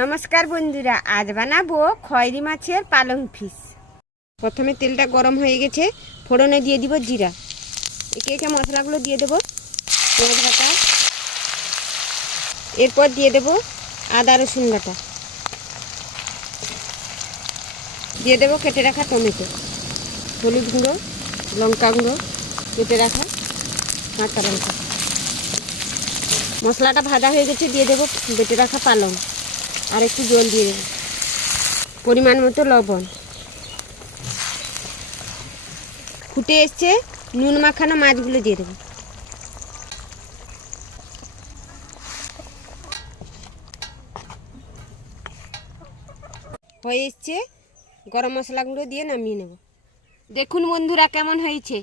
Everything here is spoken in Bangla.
নমস্কার বন্ধুরা, আজ বানাবো খয়রি মাছের পালং ফিশ। প্রথমে তেলটা গরম হয়ে গেছে, ফোড়নে দিয়ে দিব জিরা। একে একে মশলাগুলো দিয়ে দেবো। পেঁয়াজ বাটা, এরপর দিয়ে দেবো আদা রসুন বাটা, দিয়ে দেবো কেটে রাখা টমেটো, হলুদ গুঁড়ো, লঙ্কা গুঁড়ো, কেটে রাখা কাঁচা লঙ্কা। মশলাটা ভাজা হয়ে গেছে, দিয়ে দেবো বেটে রাখা পালং, আর একটু জল দিয়ে দেবো, পরিমাণ মতো লবণ। ফুটে এসছে, নুন মাখানো মাছগুলো দিয়ে দেবো। হয়ে এসছে, গরম মশলাগুলো দিয়ে নামিয়ে নেব। দেখুন বন্ধুরা কেমন হয়েছে।